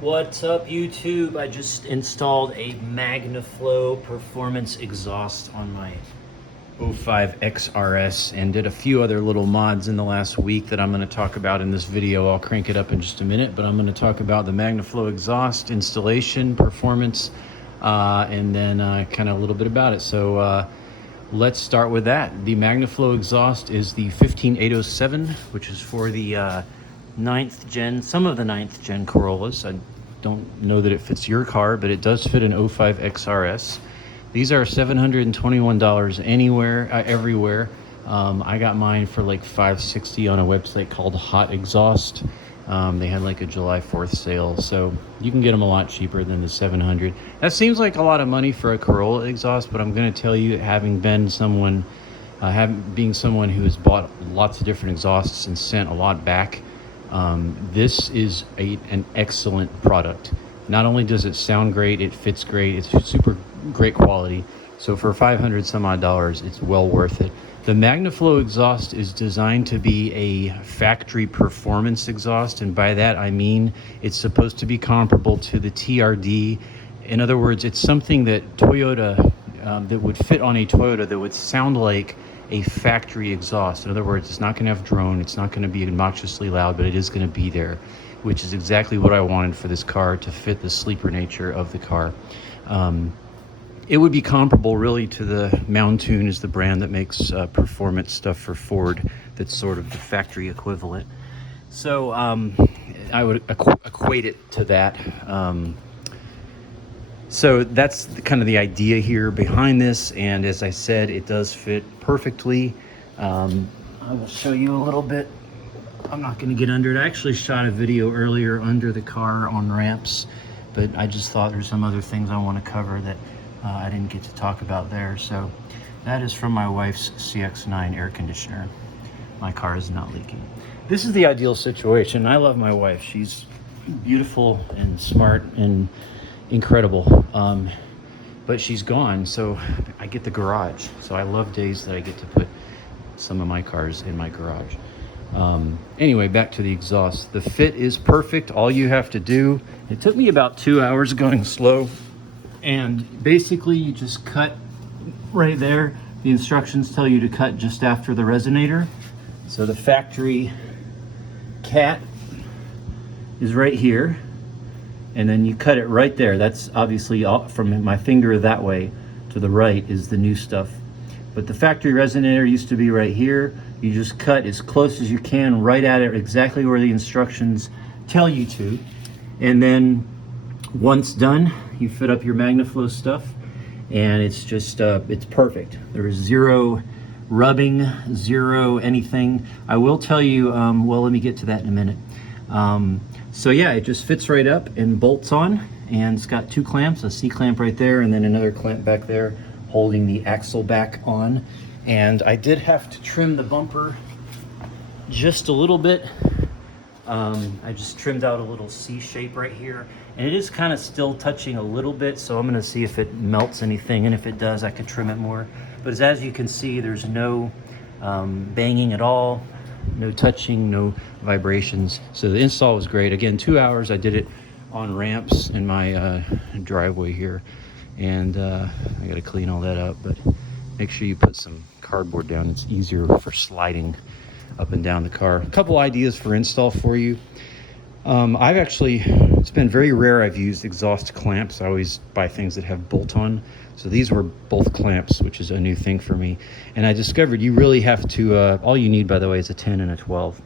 What's up, YouTube? I just installed a Magnaflow performance exhaust on my 05 XRS and did a few other little mods in the last week that I'm going to talk about in this video. I'll crank it up in just a minute, but I'm going to talk about the Magnaflow exhaust installation, performance, and then kind of a little bit about it. So let's start with that. The Magnaflow exhaust is the 15807, which is for the 9th gen, some of the 9th gen Corollas. I don't know that it fits your car, but it does fit an 05 XRS. These are $721 anywhere, everywhere. I got mine for like $560 on a website called Hot Exhaust. They had like a July 4th sale, so you can get them a lot cheaper than the $700. That seems like a lot of money for a Corolla exhaust, but I'm going to tell you, having been someone, being someone who has bought lots of different exhausts and sent a lot back, this is an excellent product. Not only does it sound great, it fits great, it's super great quality. So for $500 some odd, it's well worth it. The Magnaflow exhaust is designed to be a factory performance exhaust, and by that I mean it's supposed to be comparable to the TRD. In other words, it's something that Toyota, that would fit on a Toyota, that would sound like a factory exhaust. In other words, it's not going to have drone, it's not going to be obnoxiously loud, but it is going to be there, which is exactly what I wanted for this car to fit the sleeper nature of the car. It would be comparable really to the Mountoon, is the brand that makes performance stuff for Ford. That's sort of the factory equivalent. So I would equate it to that. So that's kind of the idea here behind this, and as I said, it does fit perfectly. I will show you a little bit. I'm not going to get under it. I actually shot a video earlier under the car on ramps, but I just thought there's some other things I want to cover that I didn't get to talk about there. So that is from my wife's CX-9 air conditioner. My car is not leaking. This is the ideal situation. I love my wife. She's beautiful and smart and incredible, but she's gone, so I get the garage. So I love days that I get to put some of my cars in my garage. Anyway, back to the exhaust. The fit is perfect. All you have to do, it took me about 2 hours going slow, and basically you just cut right there. The instructions tell you to cut just after the resonator. So the factory cat is right here, and then you cut it right there. That's obviously from my finger that way to the right is the new stuff. But the factory resonator used to be right here. You just cut as close as you can right at it, exactly where the instructions tell you to. And then once done, you fit up your Magnaflow stuff, and it's just, it's perfect. There is zero rubbing, zero anything. I will tell you, well, let me get to that in a minute. So yeah, it just fits right up and bolts on, and it's got two clamps, a C-clamp right there, and then another clamp back there holding the axle back on. And I did have to trim the bumper just a little bit. I just trimmed out a little C shape right here, and it is kind of still touching a little bit, so I'm going to see if it melts anything, and if it does, I could trim it more. But as you can see, there's no banging at all, no touching, no vibrations. So the install was great. Again, 2 hours. I did it on ramps in my driveway here, and I got to clean all that up, but make sure you put some cardboard down. It's easier for sliding up and down the car. A couple ideas for install for you. It's been very rare I've used exhaust clamps. I always buy things that have bolt-on. So these were both clamps, which is a new thing for me. And I discovered you really have to, all you need, by the way, is a 10 and a 12.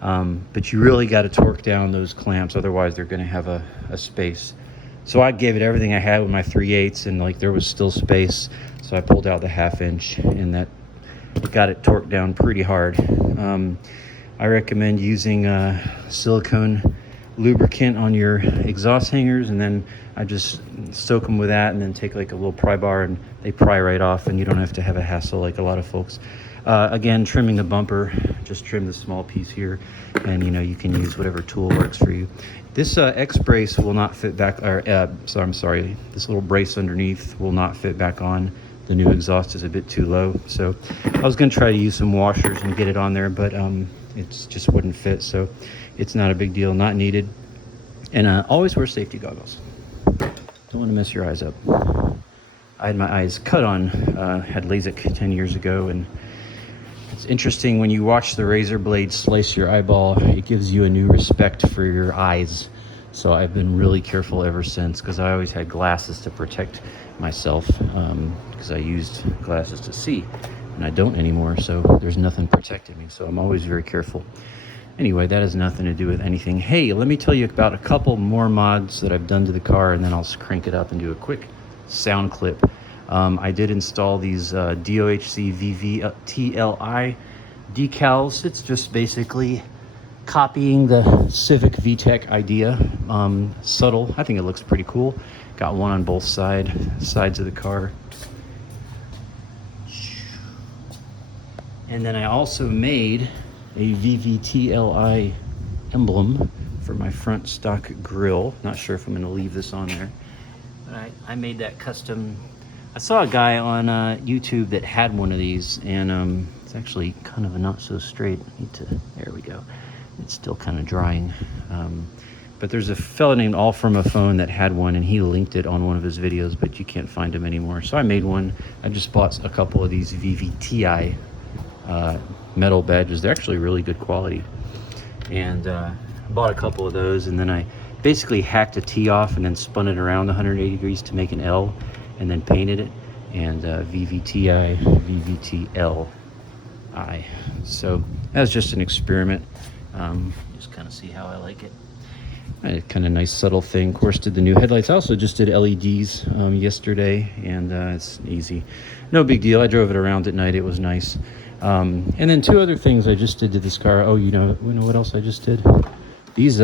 But you really got to torque down those clamps, otherwise they're going to have a space. So I gave it everything I had with my 3/8, and like there was still space. So I pulled out the 1/2 inch, and that got it torqued down pretty hard. I recommend using silicone lubricant on your exhaust hangers, and then I just soak them with that, and then take like a little pry bar, and they pry right off, and you don't have to have a hassle like a lot of folks. Again, trimming the bumper, just trim the small piece here, and you can use whatever tool works for you. This X brace will not fit back, this little brace underneath will not fit back on. The new exhaust is a bit too low, so I was going to try to use some washers and get it on there, but it just wouldn't fit, so it's not a big deal, not needed. And always wear safety goggles. Don't want to mess your eyes up. I had my eyes cut on, had LASIK 10 years ago, and it's interesting when you watch the razor blade slice your eyeball, it gives you a new respect for your eyes. So I've been really careful ever since, because I always had glasses to protect myself, because I used glasses to see, and I don't anymore, so there's nothing protecting me. So I'm always very careful. Anyway, that has nothing to do with anything. Hey, let me tell you about a couple more mods that I've done to the car, and then I'll crank it up and do a quick sound clip. I did install these DOHC VVTLI decals. It's just basically copying the Civic VTEC idea. Subtle. I think it looks pretty cool. Got one on both sides of the car. And then I also made a VVTLI emblem for my front stock grille. Not sure if I'm going to leave this on there, but I made that custom. I saw a guy on YouTube that had one of these, and it's actually kind of a not so straight. There we go. It's still kind of drying. But there's a fella named All From a Phone that had one, and he linked it on one of his videos, but you can't find him anymore. So I made one. I just bought a couple of these VVTI metal badges. They're actually really good quality. And I bought a couple of those, and then I basically hacked a T off and then spun it around 180 degrees to make an L, and then painted it, and VVTI, VVTLI. So that was just an experiment. Just kind of see how I like it. A kind of nice subtle thing. Of course, did the new headlights. I also just did LEDs yesterday, and it's easy. No big deal. I drove it around at night. It was nice. And then two other things I just did to this car. Oh, you know what else I just did? These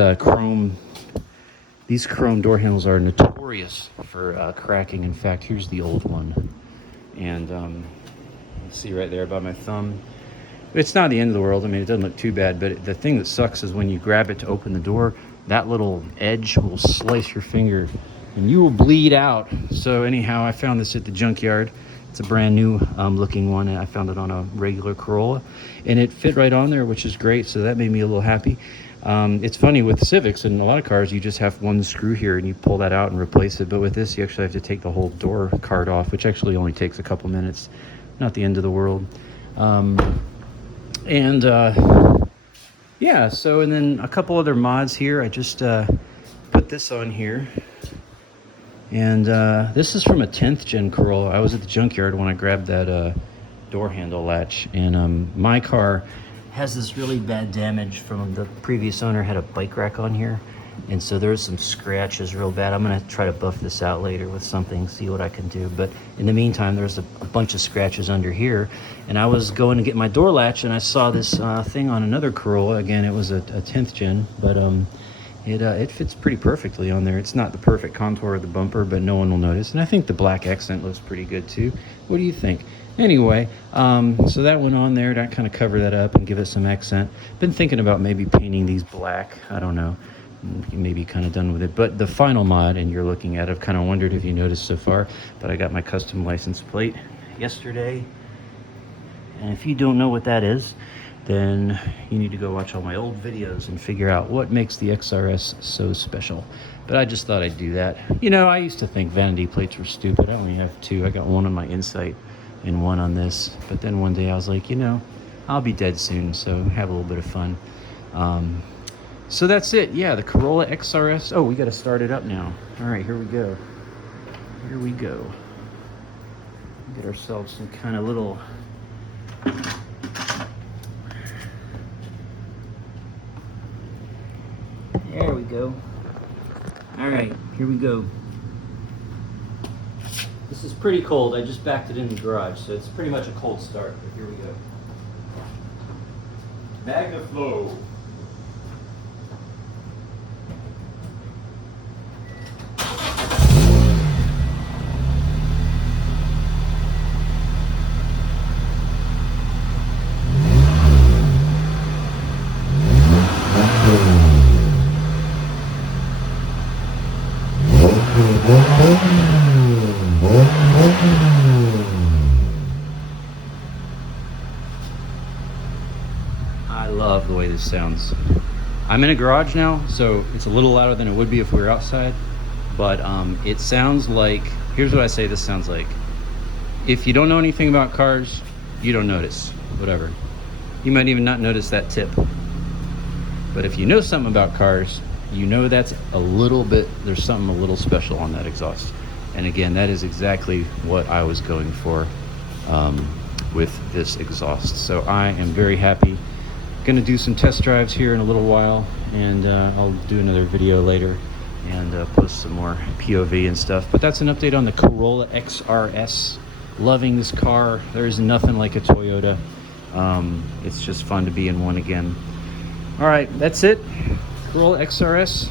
chrome door handles are notorious for cracking. In fact, here's the old one. And see right there by my thumb. It's not the end of the world. I mean, it doesn't look too bad, but the thing that sucks is when you grab it to open the door, that little edge will slice your finger and you will bleed out. So anyhow, I found this at the junkyard. It's a brand new looking one. I found it on a regular Corolla, and it fit right on there, which is great. So that made me a little happy. It's funny with Civics and a lot of cars, you just have one screw here and you pull that out and replace it. But with this, you actually have to take the whole door card off, which actually only takes a couple minutes. Not the end of the world. Yeah, so, and then a couple other mods here. I just put this on here. And this is from a 10th gen Corolla. I was at the junkyard when I grabbed that door handle latch. And my car has this really bad damage from the previous owner. Had a bike rack on here. And so there's some scratches real bad. I'm going to try to buff this out later with something, see what I can do. But in the meantime, there's a bunch of scratches under here. And I was going to get my door latch, and I saw this thing on another Corolla. Again, it was a 10th gen, but it fits pretty perfectly on there. It's not the perfect contour of the bumper, but no one will notice. And I think the black accent looks pretty good too. What do you think? Anyway, so that went on there to kind of cover that up and give it some accent. Been thinking about maybe painting these black. I don't know. Maybe kind of done with it. But the final mod, and you're looking at, I've kind of wondered if you noticed so far, but I got my custom license plate yesterday. And if you don't know what that is, then you need to go watch all my old videos and figure out what makes the XRS so special. But I just thought I'd do that. You know, I used to think vanity plates were stupid. I only have two. I got one on my Insight and one on this. But then one day I was like, you know, I'll be dead soon, so have a little bit of fun. So that's it. Yeah, the Corolla XRS. Oh, we got to start it up now. All right, here we go. Here we go. Get ourselves some kind of little... There we go. All right, here we go. This is pretty cold. I just backed it in the garage, so it's pretty much a cold start, but here we go. Magnaflow. I love the way this sounds. I'm in a garage now, so it's a little louder than it would be if we were outside, but it sounds like, here's what I say this sounds like. If you don't know anything about cars, you don't notice, whatever. You might even not notice that tip. But if you know something about cars, you know that's a little bit, there's something a little special on that exhaust. And again, that is exactly what I was going for with this exhaust. So I am very happy. Gonna do some test drives here in a little while, and I'll do another video later and post some more POV and stuff. But that's an update on the Corolla XRS. Loving this car. There is nothing like a Toyota. It's just fun to be in one again. All right, that's it. Corolla XRS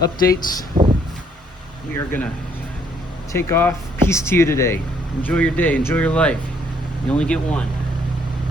updates. We are gonna take off. Peace to you today. Enjoy your day, enjoy your life. You only get one.